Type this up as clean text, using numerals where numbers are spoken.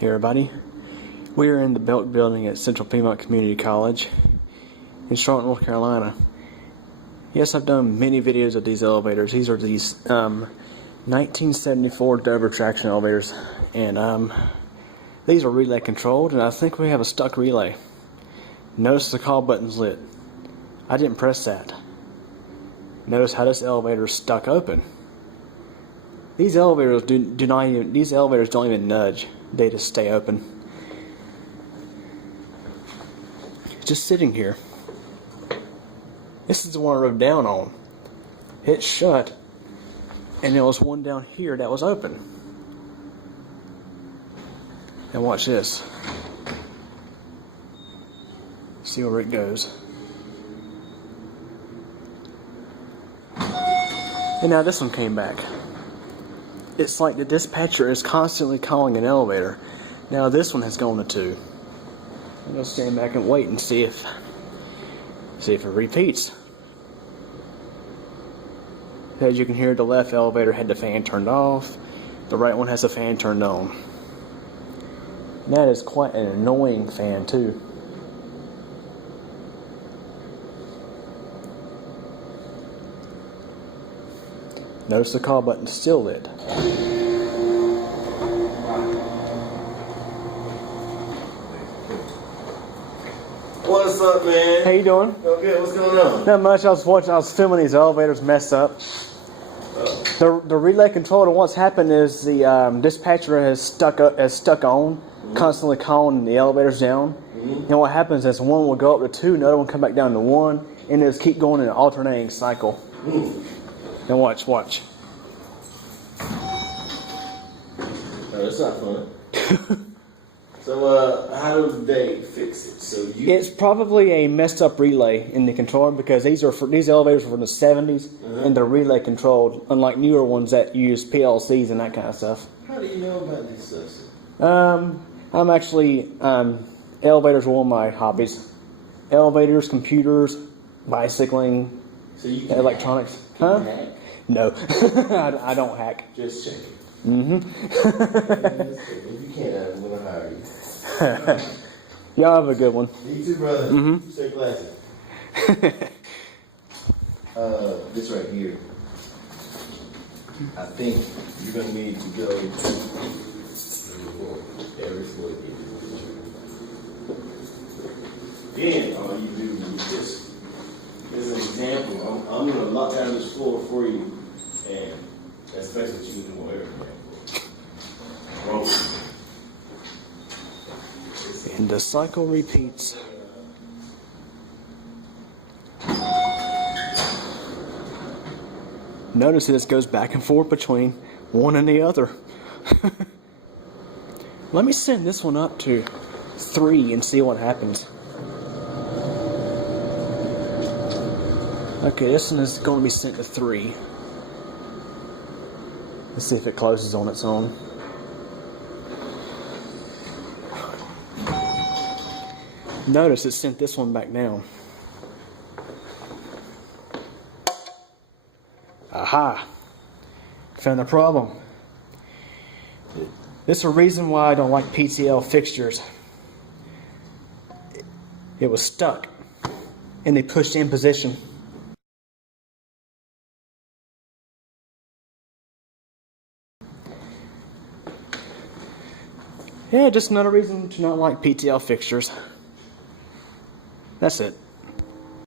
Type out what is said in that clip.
Hey everybody, we are in the Belk building at Central Piedmont Community College in Charlotte, North Carolina. Yes, I've done many videos of these elevators. These are these 1974 Dover traction elevators, and these are relay controlled, and I think we have a stuck relay. Notice the call button's lit. I didn't press that. Notice how this elevator is stuck open. These elevators don't even nudge. They just stay open. Just sitting here. This is the one I rode down on. It's shut, and there was one down here that was open. And watch this. See where it goes. And now this one came back. It's like the dispatcher is constantly calling an elevator. Now this one has gone to 2. I'm gonna stand back and wait and see if it repeats. As you can hear, the left elevator had the fan turned off. The right one has the fan turned on. And that is quite an annoying fan too. Notice the call button's still lit. What's up, man? How you doing? Okay, what's going on? Not much. I was filming these elevators messed up. The relay controller. What's happened is the dispatcher has stuck on, constantly calling the elevators down. And what happens is one will go up to 2, another one come back down to 1, and it'll keep going in an alternating cycle. Now watch. No, that's not fun. So, how do they fix it? It's probably a messed up relay in the controller, because these elevators are from the 70s, and they're relay controlled, unlike newer ones that use PLCs and that kind of stuff. How do you know about these stuff? I'm actually elevators are one of my hobbies. Elevators, computers, bicycling, So you can electronics. Hack? Hack? No, I don't hack. Just check it. Mm-hmm. If you can't, I'm gonna hire you. Y'all have a good one. You too, brother. Mm-hmm. Stay classy. This right here, I think you're gonna need to go to every floor. Then all you do is just, as an example, I'm gonna lock down this floor for you, and that's basically what you can do on everything. Roll. And the cycle repeats. Notice this goes back and forth between one and the other. Let me send this one up to 3 and see what happens. Okay, this one is going to be sent to 3. Let's see if it closes on its own. Notice it sent this one back down. Aha! Found the problem. This is a reason why I don't like PTL fixtures. It was stuck, and they pushed in position. Yeah, just another reason to not like PTL fixtures. That's it.